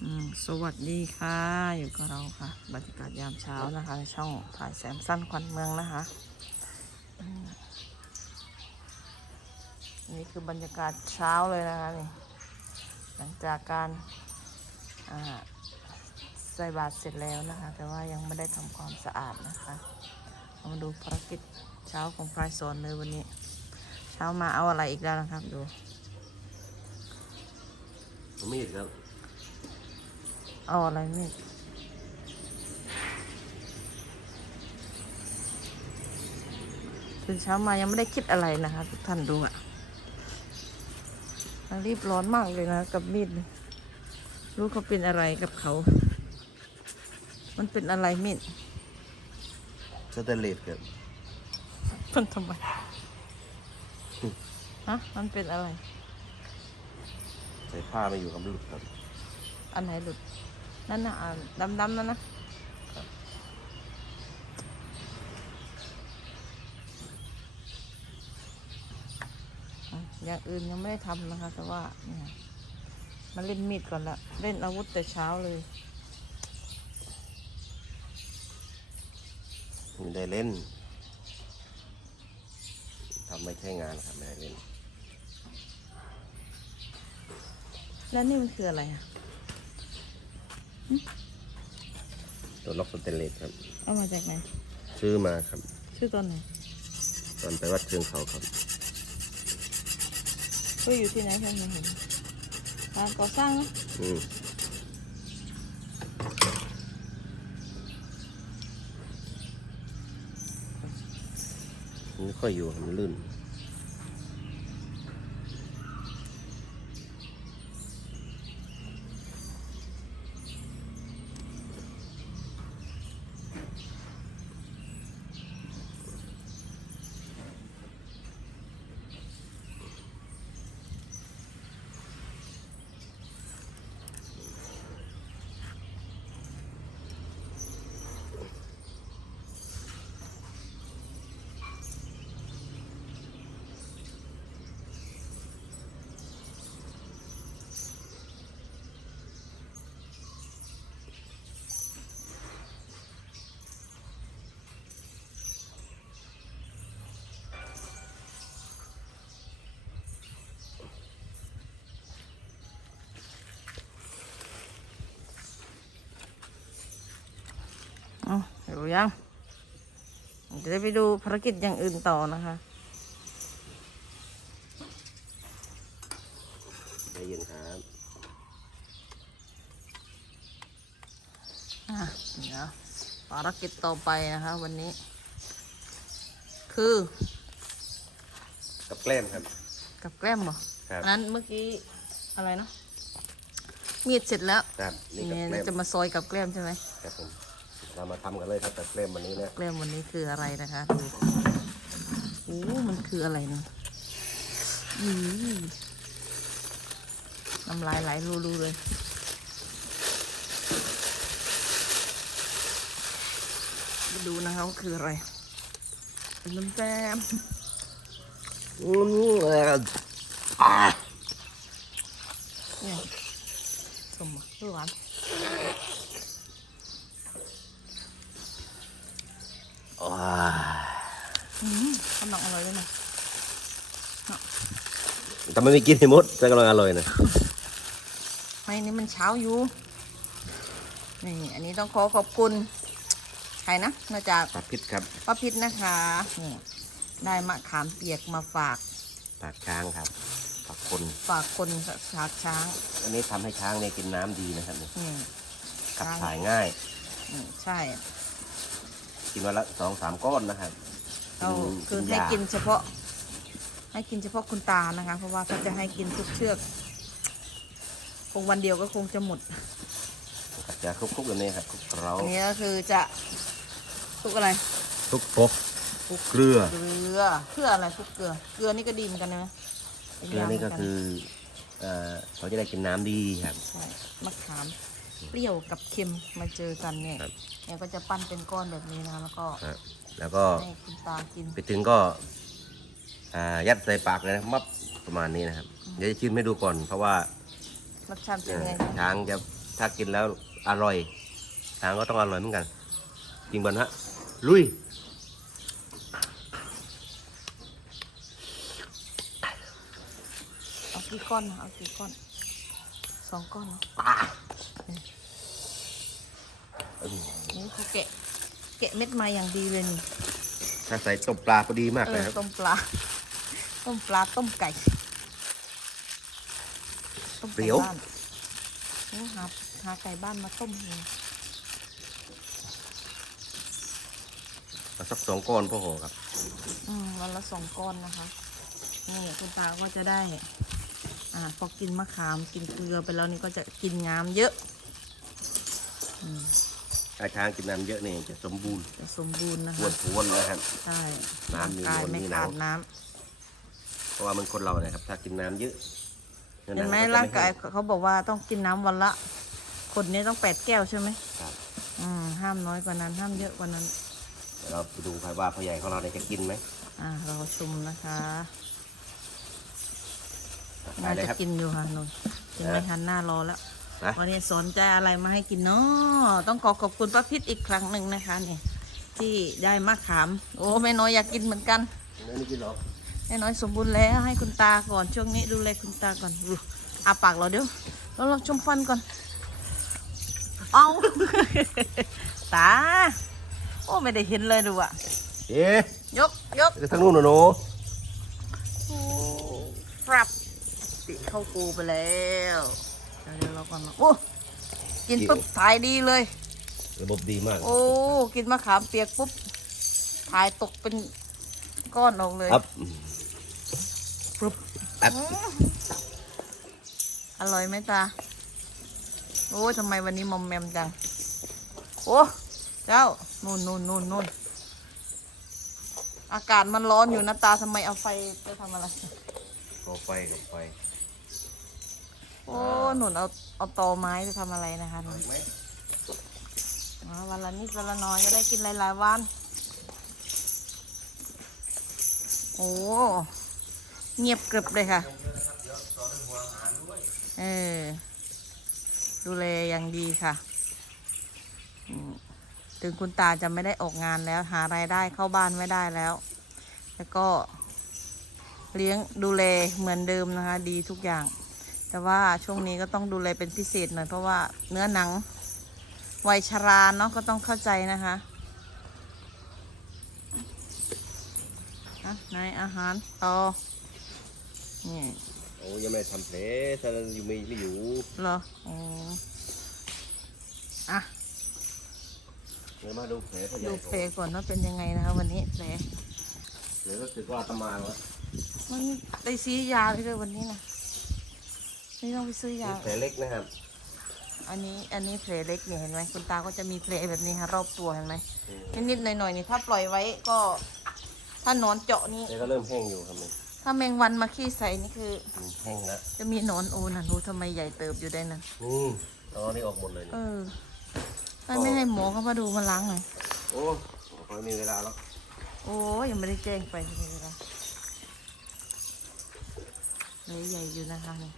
สวัสดีค่ะ อยู่กับเราค่ะ บรรยากาศยามเช้านะคะในช่องถ่ายแสมสั้นควันเมืองนะคะนี่คือบรรยากาศเช้าเลยนะคะนี่หลังจากการใส่บาตรเสร็จแล้วนะคะ แต่ว่ายังไม่ได้ทำความสะอาดนะคะเรามาดูภารกิจเช้าของพายสอนเลยวันนี้ เช้ามาเอาอะไรอีกแล้วนะครับดูมีดครับ เอาอะไรไม่ตื่นเช้ามายังไม่ได้คิดอะไรนะคะ ทุกท่านดูอะรีบร้อนมากเลยนะ กับมีดนี่รู้เขาเป็นอะไรกับเขา มันเป็นอะไรมีดสเตนเลสครับมันทำไมฮะมันเป็นอะไร ใส่ผ้าไม่อยู่กับหลุดครับ อันไหนหลุด นั่นน่ะอะดำๆนั่นนะอะอย่างอื่นยังไม่ได้ทำนะคะ แต่ว่าเนี่ยมาเล่นมีดก่อนละ เล่นอาวุธแต่เช้าเลยไม่ได้เล่นทำไม่ใช่งานครับไม่ได้เล่น แล้วนี่มันคืออะไรอะ ตัวล็อกสเตนเลสครับ เอามาจากไหน ซื้อมาครับชื่อตอนไหน ตอนไปวัดเชิงเขาครับก็อยู่ที่ไหนคะไม่เห็นการก่อสร้างนะอืมไม่ค่อยอยู่ครับมันลื่น เอาอ ยู่ยังจะได้ไปดูภารกิจอย่างอื่นต่อนะคะได้ยินครับอะเดี๋ยวภารกิจต่อไปนะคะวันนี้ คือกับแกล้มครับ กับแกล้มเหรอครับอันนั้นเมื่อกี้อะไรนะมีดเสร็จแล้วครับนี่กับนี่แกล้มจะมาซอยกับแกล้มใช่ไหมครับผม เรามาทำกันเลยครับกับแกล้มวันนี้นะแกล้มวันนี้คืออะไรนะคะดูโอ้มันคืออะไรเนี่ยอือน้ำลายไหลรูๆเลยมาดูนะคะว่าคืออะไรเป็นน้ำแต้มอืมเอ่ออ่าเนี่ยสมอะคือหวาน ว้า อืม ขนมอร่อยเลยนะแต่ไม่มีกินให้หมดจะกำลังอร่อยนะไม่นี่มันเช้าอยู่ นี่อันนี้ต้องขอขอบคุณใครนะมาจากปลาพิษครับป้าพิษนะคะนี่ได้มะขามเปียกมาฝากปากช้างครับปากคนฝากคนชากช้าง อันนี้ทำให้ช้างเนี่ยกินน้ำดีนะครับเนี่ยนี่ขับช้างถ่ายง่ายอืมใช่ กินวันละสองสามก้อนนะครับเราคือให้ยากินเฉพาะ ให้กินเฉพาะคุณตานะคะ เพราะว่าถ้าจะให้กินทุกเชือก คงวันเดียวก็คงจะหมดก็จะคลุกๆกันนี่ครับคลุกเคล้าอันนี้ก็คือจะคลุกอะไรคลุกโป๊กเกลือเกลือเพื่ออะไรคลุกเกลือ เกลือนี่ก็ดีเหมือนกันนะป็เกลือนี่ก็ยาหมืคือเอ่อเขาจะได้กินน้ำดีครับใช่มะขาม เปรี้ยวกับเค็มมาเจอกันเนี่ยครับเนี่ยก็จะปั้นเป็นก้อนแบบนี้นะคะแล้วก็ครับแล้วก็ให้คุณตากินไปถึงก็อ่ายัดใส่ปากเลยนะมับประมาณนี้นะครับ เดี๋ยวจะชิมให้ดูก่อน เพราะว่ารสชาติเป็นไงเอ่อช้างจะถ้ากินแล้วอร่อยทางก็ต้องอร่อยเหมือนกัน จริงบอลฮะลุยเอากี่ก้อนนะเอากี่ก้อนสองก้อนเนาะนี่เขา แกะ แกะเม็ดมาอย่างดีเลยนี่ถ้าใส่ต้มปลาพอดีมากเอเลยอครับต้มปลา ต้มปลาต้มไก่ต้มไก่บ้านโอ้หาหาไก่บ้านมาต้มเลยเอาสักสองก้อนพ่อโหครับอืมวันละสองก้อนนะคะนี่คุณตาก็จะได้ อ่า พอกินมะขามกินเกลือไปแล้วนี่ก็จะกินงามเยอะ อืม ถ้าช้างกินน้ำเยอะนี่จะสมบูรณ์จะสมบูรณ์นะอ้วคะนท้วนนะครับ ใช่น้ำมีร่างกายนวลไม่มีขาดน้ำน้ำเพราะว่ามันคนเราเนี่ยครับ ถ้ากินน้ำเยอะเห็นไหมก็จะร่างกายแห้เขาบอกว่าต้องกินน้ำวันละ คนนี้ต้องแปดแก้วใช่ไหมครับอืมห้ามน้อยกว่านั้นห้ามเยอะกว่านั้น เดี๋ยวเราไปดูครับว่าพ่อใหญ่ของเราเนี่ยจะกินไหมอ่าเราชมนะคะ ไปน่าเลยจะครับกินอยู่ค่ะนนกินไม่ทันหน้ารอแล้ว นะวันนี้สนใจอะไรมาให้กินเนาะต้องขอขอบคุณป้าพิษอีกครั้งหนึ่งนะคะเนี่ยที่ได้มะขาม โอ้แม่น้อยอยากกินเหมือนกันไม่กินหรอกแม่น้อยสมบูรณ์แล้วให้คุณตาก่อนช่วงนี้ดูแลคุณตาก่อนดูอาปากเราเดี๋ยวเราลองชมฟันก่อน เอาตา โอ้ไม่ได้เห็นเลยดูอะเอ๊ะยกยกไปทางนู้นหนูหนูโอ้ครับติเข้ากูไปแล้ว เดี๋ยวเดี๋ยวเราก่อนนะโอ้กินปุ๊บถ่ายดีเลย ระบบดีมาก โอ้กินมะขามเปียกปุ๊บถ่ายตกเป็นก้อนออกเลยครับปุ๊บอัดอร่อยไหมตา โอ้ยทำไมวันนี้มอมแมมจัง โอ้เจ้านู่นนู่นนู่นนู่นอากาศมันร้อนอยู่นะตาทำไมเอาไฟไปทำอะไร ก่อไฟก่อไฟ โอ้ หนุนเอาเอาตอไม้ไปทำอะไรนะคะหนุนไหมอ๋อวันละนิดวันละน้อยจะได้กินหลายๆวัน โอ้ เงียบกริบเลยค่ะ เออ ดูแลอย่างดีค่ะอืมถึงคุณตาจะไม่ได้ออกงานแล้ว หารายได้เข้าบ้านไม่ได้แล้ว แล้วก็เลี้ยงดูแลเหมือนเดิมนะคะ ดีทุกอย่าง แต่ว่าช่วงนี้ก็ต้องดูแลเป็นพิเศษหน่อยเพราะว่าเนื้อหนังวัยชราเนาะก็ต้องเข้าใจนะคะอะในอาหารต่อนี่โอ้ยังไม่ได้ทำแผลถ้าอยู่ไม่ไม่อยู่เหรออ๋ออะเดี๋ยวมาดูแผลพ่อใหญ่ดูแผลก่อนว่าเป็นยังไงนะคะวันนี้แผลเดี๋ยวก็สึกว่าอาตมาแล้วมันไปซื้อยาเลยด้วยวันนี้นะ นี่ต้องไปซื้อยา แผลเล็กนะครับ อันนี้อันนี้แผลเล็กเนี่ยเห็นไหมคุณตาก็จะมีแผลแบบนี้ค่ะรอบตัวเห็นไหมนิดๆหน่อยๆนี่ถ้าปล่อยไว้ก็ ถ้าหนอนเจาะนี่แผลก็เริ่มแห้งอยู่ครับมันถ้าแมงวันมาขี้ใส่นี่คืออืมแห้งแล้วจะมีหนอนโอนะรู้ทำไมใหญ่เติบอยู่ได้นั่นนี่ตอนนี้ออกหมดเลยเอนี่อถ้าไม่ให้หมอเขามาดูมาล้างหน่อยโอ้พอมีเวลาแล้วโอ้ยยังไม่ได้แจ้งไปเลยนะเลยใหญ่อยู่นะคะนี่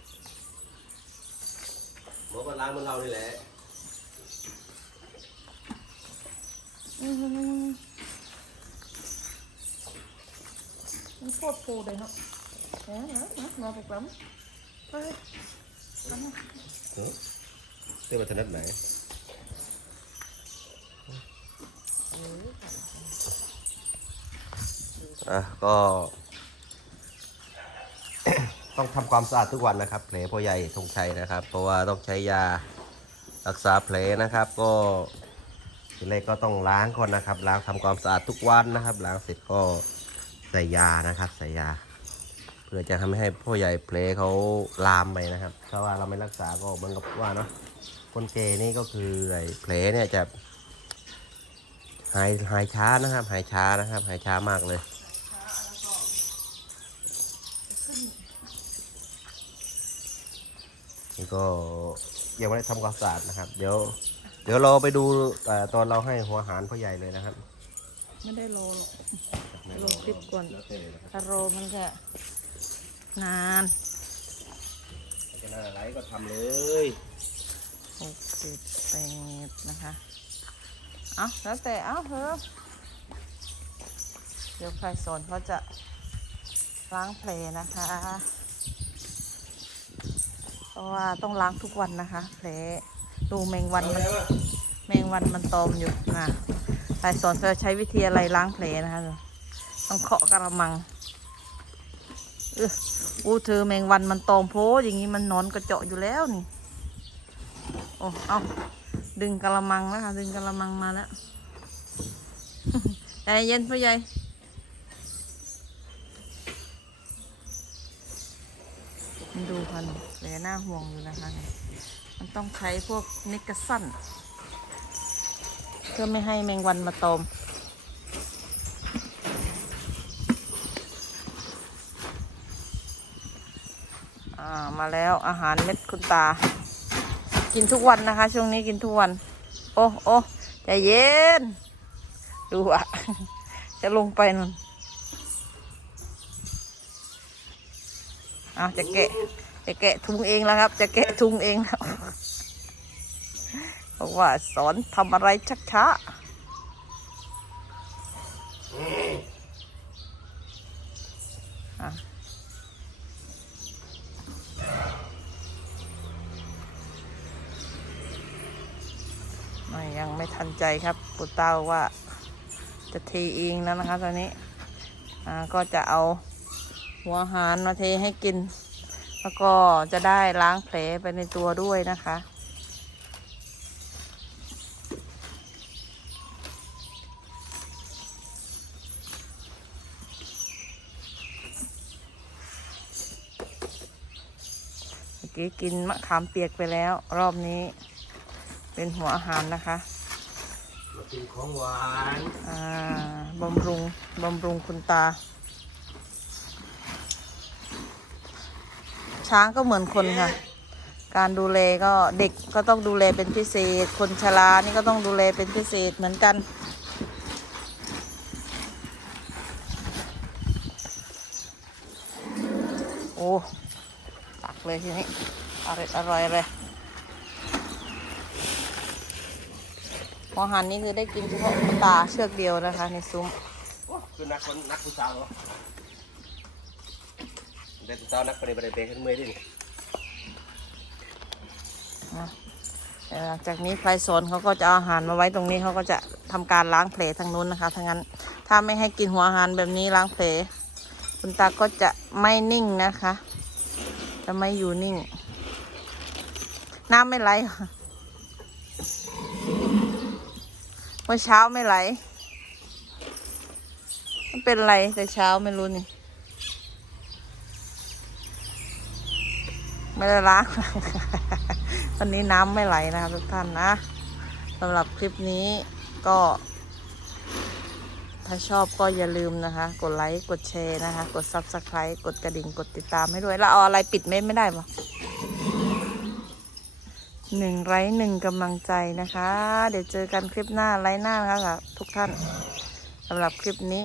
หมอก็ล้างเหมันเรานี่แหละมันโคตรปูเลยเนาะเอ๊ะเอ๊ะเอ๊ะมาไปปั๊มเฮ้ยเออเต้มาถนัดไหนอะก็ ต้องทำความสะอาดทุกวันนะครับ แผลพ่อใหญ่ธงชัยนะครับ เพราะว่าต้องใช้ยารักษาแผลนะครับ ก็ทีแรกก็ต้องล้างก่อนนะครับ ล้างทำความสะอาดทุกวันนะครับ ล้างเสร็จก็ใส่ยานะครับ ใส่ยา เพื่อจะทำให้พ่อใหญ่แผลเขาลามไปนะครับถ้าว่าเราไม่รักษาก็เหมันกับว่าเนาะคนเกนี่ก็คือไอ้แผลเนี่ยจะหายหายช้านะครับ หายช้านะครับ หายช้ามากเลย ก็ยังไม่ได้ทำความสะอาดนะครับ เดี๋ยว เดี๋ยวเราไปดูเอ่อตอนเราให้หัวอาหารพ่อใหญ่เลยนะครับไม่ได้รอหรอกลงคลิปก่อนแล้วแต่นะครับถ้ารอมันก็นานจะน่าอะไรก็ทำเลยทหกสิบเศษนะคะ เอาแล้วแต่เอาเถอะเดี๋ยวใครสอนเขาจะล้างแผลนะคะ เพราะว่าต้องล้างทุกวันนะคะ แผลดูแมงวันมันแมงวันมันตอมอยู่นะใครสอนเขาจะใช้วิธีอะไรล้างแผลนะคะ ต้องเคาะกระมังเอออู้เธอแมงวันมันตอมโพอย่างนี้มันนอนกระเจาะอยู่แล้วนี่โอ้เอาดึงกระมังแล้วค่ะ ดึงกระมังมาแล้วใจเย็นพ่อใหญ่มัน ดูค่ะหนูแผลหน้าห่วงอยู่นะคะมันต้องใช้พวกนิกสั้นเพื่อไม่ให้แมงวันมาตอมมาแล้วอาหารเม็ดคุณตา กินทุกวันนะคะ ช่วงนี้กินทุกวัน โอ้โอ้ใจเย็น ดูอะจะลงไปนุ่น เอาจะแกะ จะแกะทุงเองแล้วครับ จะแกะทุงเองแล้วบอกว่าสอนทำอะไรชักช้าไม่ยังไม่ทันใจครับปู่เต้าว่าจะเทเองแล้วนะคะตอนนี้ก็จะเอา หัวอาหารมาเทให้กิน แล้วก็จะได้ล้างแผลไปในตัวด้วยนะคะ เมื่อกี้กินมะขามเปียกไปแล้ว รอบนี้เป็นหัวอาหารนะคะมากินของหวาน อ่า บำรุง บำรุงคุณตา ช้างก็เหมือนคนค่ะ การดูแลก็เด็กก็ต้องดูแลเป็นพิเศษ คนชรานี่ก็ต้องดูแลเป็นพิเศษเหมือนกันโอ้ตักเลยทีนี้อร่อยอร่อยเลยหัวหันนี่คือได้กินเฉพาะตาเชือกเดียวนะคะในซุ้มโอ้คือนักคนนักผู้สาวเหรอ เด็กผู้สาวนักปฏิบัติเบรขึ้นมือดินะเดี๋ยวหลังจากนี้ใครสนเขาก็จะเอาอาหารมาไว้ตรงนี้เขาก็จะทำการล้างแผลทางนู้นนะคะถ้างั้นถ้าไม่ให้กินหัวอาหารแบบนี้ล้างแผลคุณตาก็จะไม่นิ่งนะคะ จะไม่อยู่นิ่ง น้ำไม่ไหลเมื่อเช้าไม่ไหลมันเป็นไรแต่เช้าไม่รู้นี่ ไม่ได้ล้างวันนี้น้ำไม่ไหลนะครับทุกท่านนะสำหรับคลิปนี้ก็ ถ้าชอบก็อย่าลืมนะคะ กดไลค์กดแชร์นะคะ กด subscribe กดกระดิ่งกดติดตามให้ด้วย แล้วเอาอะไรปิดไม่ไม่ได้ปะหนึ่งไลค์หนึ่งกำลังใจนะคะ เดี๋ยวเจอกันคลิปหน้าไลค์หน้านะคะทุกท่านสำหรับคลิปนี้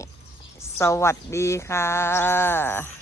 สวัสดีค่ะ